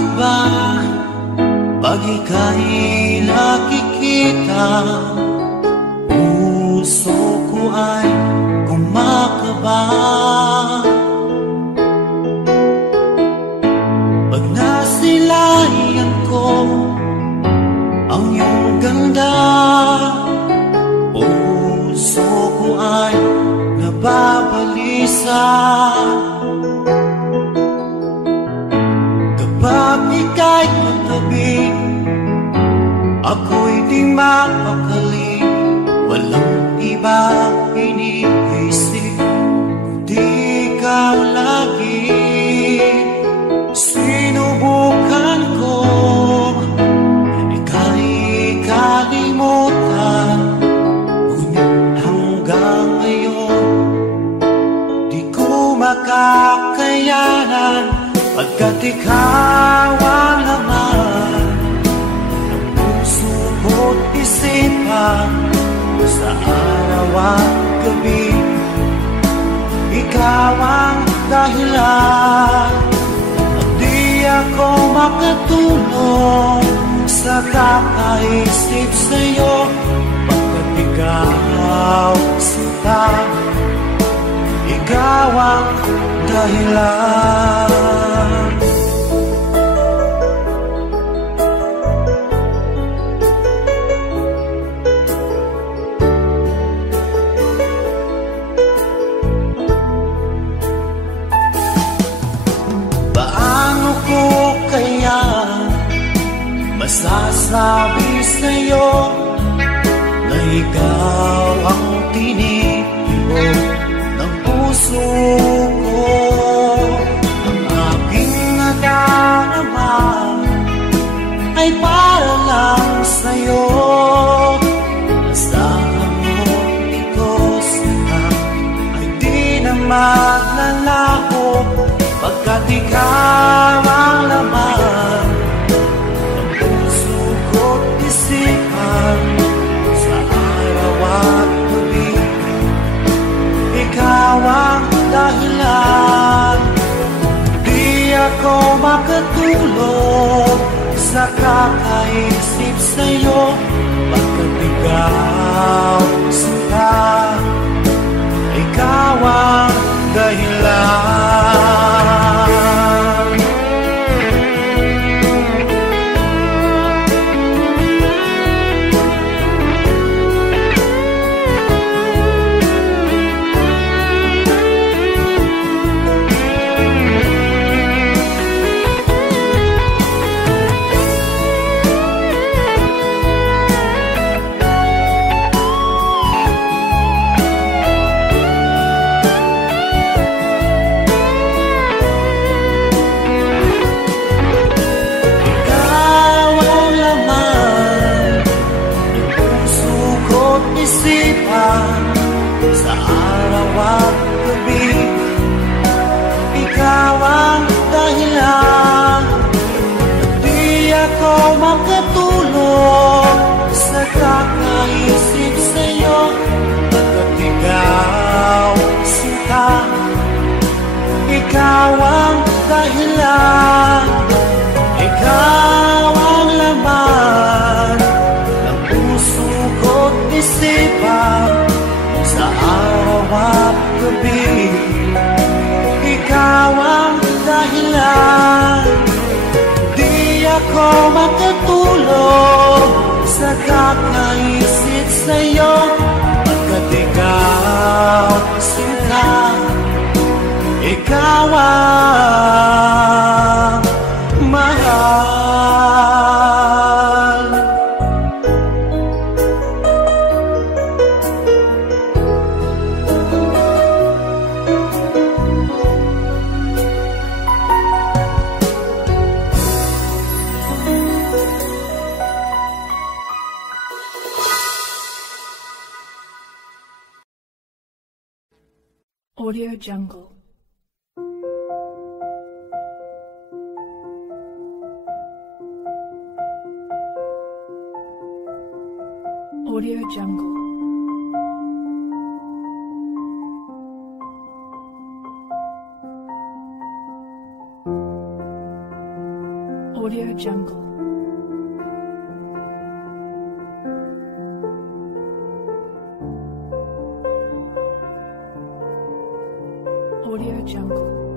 Bakit ba pag ika'y nakikita, puso ko ay kumakaba? Pag nasilayan ko ang iyong ganda, puso ko ay nababalisa. Kapag ika'y katabi, ako'y di mapakali. Walang iba iniisip kundi ikaw lagi. Sinubukan ko ika'y kalimutan, ngunit hanggang ngayon di ko makakayanan. Pagkat ikaw ang laman ng puso ko't isipan, sa araw at gabi ikaw ang dahilan. At di ako makatulog sa kakaisip sa'yo, pagkat ikaw sinta, ikaw ang dahilan. Paano ko kaya masasabi sa'yo na ikaw ang tinitibok ng puso ko? Ang aking nadarama ay para lang sa'yo. Asahan mo ito sana ay di na maglalaho, pagkat ikaw ang laman ng puso ko't isipan, sa araw at gabi ikaw ang dahilan. Di ako makatulog sa kakaisip sa'yo, pagkat ikaw sinta, ikaw ang dahilan. Sa araw at gabi ikaw ang dahilan. At di ako makatulog sa kakaisip sa'yo, pagkat ikaw sinta, ikaw ang dahilan. Ikaw ang laman ng puso ko't isipan, sa araw at gabi ikaw ang dahilan. Di ako makatulog sa kakaisip sa'yo, pagkat ikaw sinta, ikaw ang mahal. Audio Jungle. Audio Jungle. Audio Jungle. Audio Jungle.